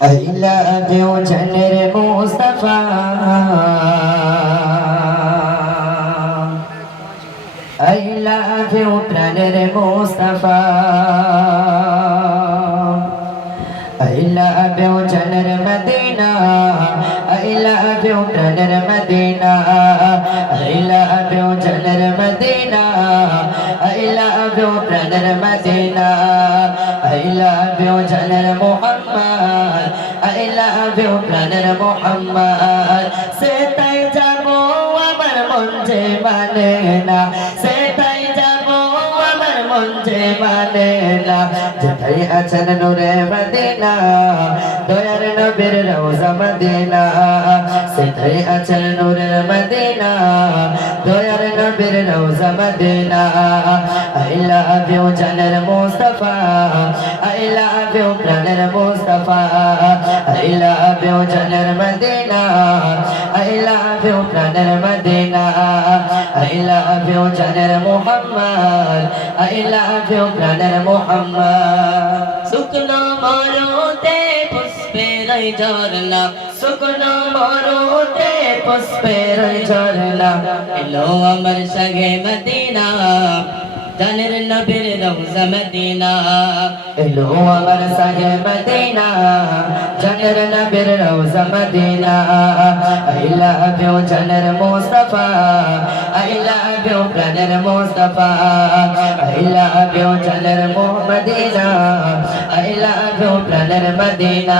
I love you জানের Mustafa I love you প্রাণের Mustafa I love you জানের মদিনা I love you প্রাণের Medina I love you জানের Medina I love you প্রাণের Medina I love you জানের Muhammad I love you প্রাণের মুহাম্মদ সেটাই যাবো আমার মন যে মানে না সেটাই যাবো আমার মন যে মানে না যেথায় আছেন নূরে মদিনা দয়ার নবীর রওজা মদিনা সেথায় আছেন নূরের মদিনা দয়ার নবীর রওজা মদিনা I love you জানের মুস্তাফা I love you প্রাণের মুস্তাফা I love you জানের মদিনা I love you প্রাণের মদিনা I love you জানের মুহাম্মদ I love you প্রাণের মুহাম্মদ শুকনো মরুতে পুষ্পের ঝরনা শুকনো মরুতে পুষ্পের ঝরনা এলো আমার সঙ্গে মদিনা জানের নবীর রওজা মদিনা এলো আমার সঙ্গে মদিনা জানের নবীর রওজা মদিনা I love you জানের মুস্তাফা I love you প্রাণের মুস্তাফা I love you জানের মদিনা I love you প্রাণের মদিনা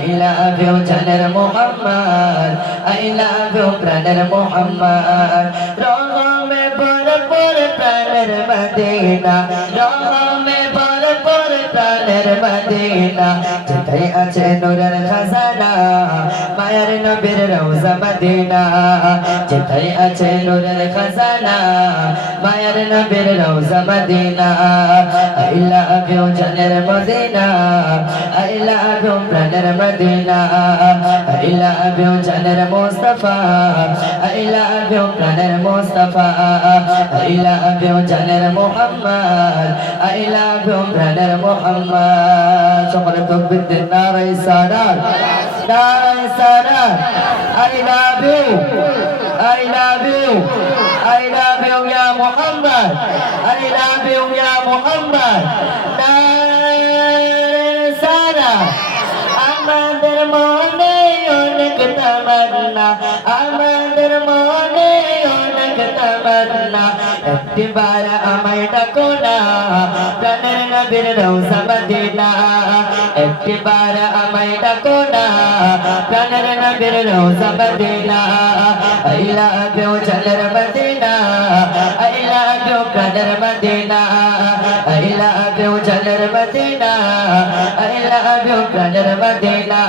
I love you জানের মুহাম্মদ I love you প্রাণের মুহাম্মদ রঙে ভরপুর প্রাণের মদিনা রঙে ভরপুর প্রাণের মদিনা যেথায় আছে নূরের খাজানা মায়ার নবীর রওজা মদিনা যেথায় আছে নূরের খাজানা মায়ার নবীর রওজা মদিনা I love you জানের মদিনা I love you প্রাণের মদিনা I love you জানের মুস্তাফা I love you প্রাণের মুস্তাফা I love you জানের মুহাম্মদ I love you প্রাণের মুহাম্মদ সকলে তাকবীর দেন নারে সালাত নারে সালাত I love you I love you I love you ya Muhammad I love you ya Muhammad নারে সালাত আমাদের মনে অনেক তামান্না আমাদের মনে অনেক তামান্না একটিবার আমায় ডাকো না প্রাণের নবীর রওজা মদিনা একটিবার আমায় ডাকো না প্রাণের নবীর রওজা মদিনা I love you জানের মদিনা I love you প্রাণের মদিনা I love you জানের মদিনা I love you প্রাণের মদিনা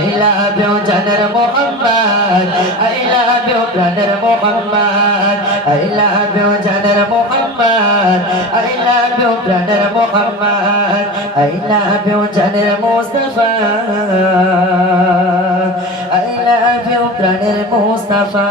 I love you জানের মুহাম্মদ I love you প্রাণের মুহাম্মদ I love you জানের মুহাম্মদ I love you প্রাণের মুহাম্মদ I love you জানের Mustafa I love you প্রাণের মুস্তাফা